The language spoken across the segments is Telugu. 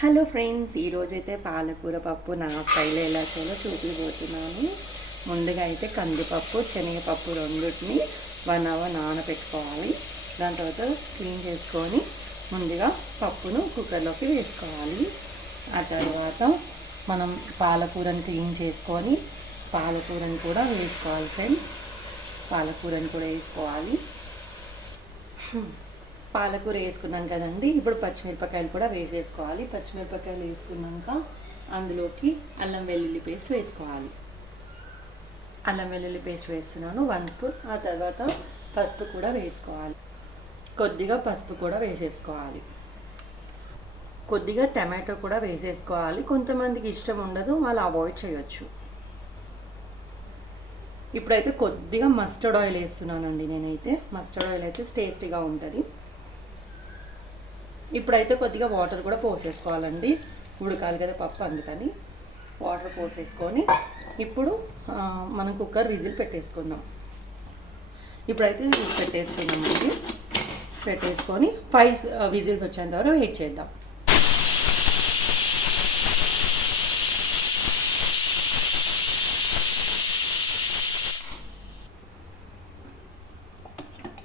హలో ఫ్రెండ్స్, ఈరోజైతే పాలకూర పప్పు నా స్టైల్లో ఎలా చేయాలో చూపిపోతున్నాను. ముందుగా అయితే కందిపప్పు శనగపప్పు రెండింటిని 1 అవర్ నానబెట్టుకోవాలి. దాని తర్వాత క్లీన్ చేసుకొని ముందుగా పప్పును కుక్కర్లోకి వేసుకోవాలి. ఆ తర్వాత మనం పాలకూరని క్లీన్ చేసుకొని పాలకూరని కూడా వేసుకోవాలి ఫ్రెండ్స్. పాలకూరని కూడా వేసుకోవాలి. పాలకూర వేసుకున్నాం కదండి, ఇప్పుడు పచ్చిమిరపకాయలు కూడా వేసేసుకోవాలి. పచ్చిమిరపకాయలు వేసుకున్నాక అందులోకి అల్లం వెల్లుల్లి పేస్ట్ వేసుకోవాలి. అల్లం వెల్లుల్లి పేస్ట్ వేస్తున్నాను 1 స్పూన్. ఆ తర్వాత పసుపు కూడా వేసుకోవాలి. కొద్దిగా పసుపు కూడా వేసేసుకోవాలి. కొద్దిగా టమాటో కూడా వేసేసుకోవాలి. కొంతమందికి ఇష్టం ఉండదు, వాళ్ళు అవాయిడ్ చేయొచ్చు. ఇప్పుడైతే కొద్దిగా మస్టర్డ్ ఆయిల్ వేస్తున్నానండి. నేనైతే మస్టర్డ్ ఆయిల్ అయితే టేస్టీగా ఉంటుంది. ఇప్పుడైతే కొద్దిగా వాటర్ కూడా పోసేసుకోవాలండి, ఉడకాలి కదా పప్పు, అందుకని వాటర్ పోసేసుకొని ఇప్పుడు మనం కుక్కర్ విజిల్ పెట్టేసుకుందాం. ఇప్పుడైతే పెట్టేసుకుందామండి. పెట్టేసుకొని 5 విజిల్స్ వచ్చేంత వరకు వెయిట్ చేద్దాం.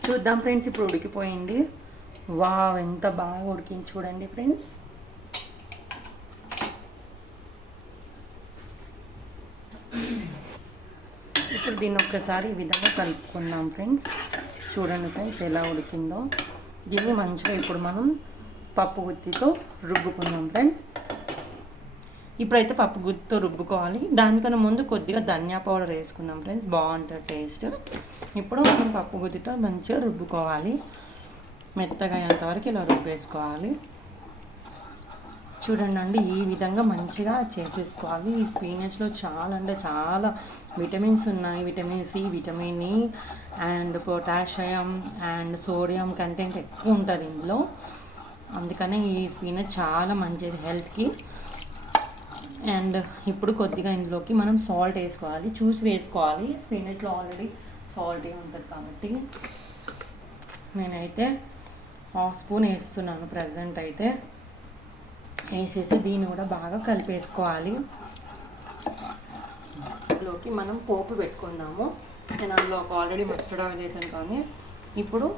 చూద్దాం ఫ్రెండ్స్, ఇప్పుడు ఉడికిపోయింది. వావ్, ఎంత బాగా ఉడికింది చూడండి ఫ్రెండ్స్. ఇప్పుడు దీన్ని ఒక్కసారి ఈ విధంగా కలుపుకుందాం ఫ్రెండ్స్. చూడండి ఫ్రెండ్స్ ఎలా ఉడికిందో. దీన్ని మంచిగా ఇప్పుడు మనం పప్పు గుత్తితో రుబ్బుకుందాం ఫ్రెండ్స్. ఇప్పుడైతే పప్పు గుత్తితో రుబ్బుకోవాలి. దానికన్నా ముందు కొద్దిగా ధనియా పౌడర్ వేసుకుందాం ఫ్రెండ్స్, బాగుంటుంది టేస్ట్. ఇప్పుడు మనం పప్పు గుత్తితో మంచిగా రుబ్బుకోవాలి. మెత్తగా అయ్యేంతవరకు ఇలా రుబ్బేసుకోవాలి. చూడండి అండి, ఈ విధంగా మంచిగా చేసేసుకోవాలి. ఈ స్పినచ్లో చాలా అంటే చాలా విటమిన్స్ ఉన్నాయి. Vitamin C, vitamin E and potassium and sodium content ఎక్కువ ఉంటుంది ఇందులో. అందుకనే ఈ స్పినచ్ చాలా మంచిది హెల్త్కి. అండ్ ఇప్పుడు కొద్దిగా ఇందులోకి మనం సాల్ట్ వేసుకోవాలి, చూసి వేసుకోవాలి. స్పినచ్లో ఆల్రెడీ సాల్ట్ ఉంటుంది కాబట్టి నేనైతే 1/2 స్పూన్ వేస్తున్నాను ప్రజెంట్ అయితే. వేసేసి దీన్ని కూడా బాగా కలిపేసుకోవాలి. అందులోకి మనం పోపు పెట్టుకుందాము. నేను అందులో ఆల్రెడీ మస్టర్డ్ ఆయిల్ వేసాను, కానీ ఇప్పుడు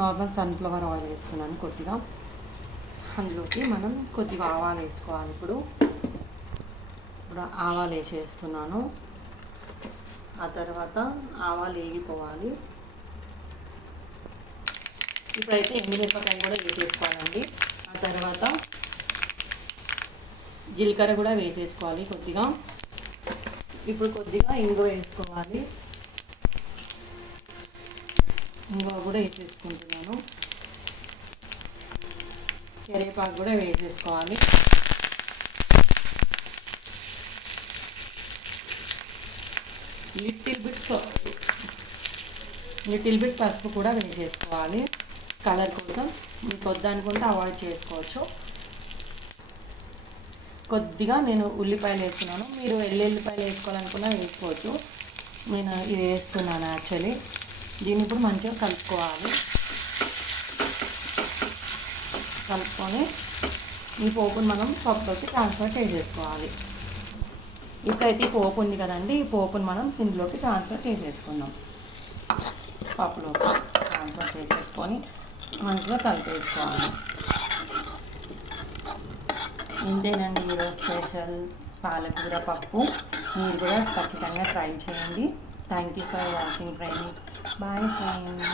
నార్మల్ సన్ఫ్లవర్ ఆయిల్ వేస్తున్నాను కొద్దిగా. అందులోకి మనం కొద్దిగా ఆవాలు వేసుకోవాలి. ఇప్పుడు ఆవాలు వేసేస్తున్నాను. ఆ తర్వాత ఆవాలు వేగిపోవాలి. ఇప్పుడైతే ఎండుమిరపకాయ కూడా వేసేసుకోవాలండి. ఆ తర్వాత జీలకర్ర కూడా వేసేసుకోవాలి కొద్దిగా. ఇప్పుడు కొద్దిగా ఇంగువ వేసుకోవాలి. ఇంగువ కూడా వేసేసుకుంటున్నాను. కరివేపాకు కూడా వేసేసుకోవాలి. లిటిల్ బిట్ పసుపు కూడా వేసేసుకోవాలి కలర్ కోసం. మీకు వద్దనుకుంటే అవాయిడ్ చేసుకోవచ్చు. కొద్దిగా నేను ఉల్లిపాయలు వేస్తున్నాను, మీరు ఎల్లుల్లిపాయలు వేసుకోవాలనుకున్నా వేసుకోవచ్చు. నేను ఇది వేస్తున్నాను యాక్చువల్లీ. దీన్ని ఇప్పుడు మంచిగా కలుపుకోవాలి. కలుపుకొని ఈ పోపుని మనం పప్పులోకి ట్రాన్స్ఫర్ చేసేసుకోవాలి. ఇప్పుడైతే ఈ పోపు ఉంది కదండి, ఈ పోపుని మనం ఇందులోకి ట్రాన్స్ఫర్ చేసేసుకుందాం. పప్పులోకి ట్రాన్స్ఫర్ చేసేసుకొని మంచిగా కలిపేసుకోవాలి. ఇంతేనండి ఈరోజు స్పెషల్ పాలకూర పప్పు. మీరు కూడా ఖచ్చితంగా ట్రై చేయండి. Thank you for watching friends. Bye friends.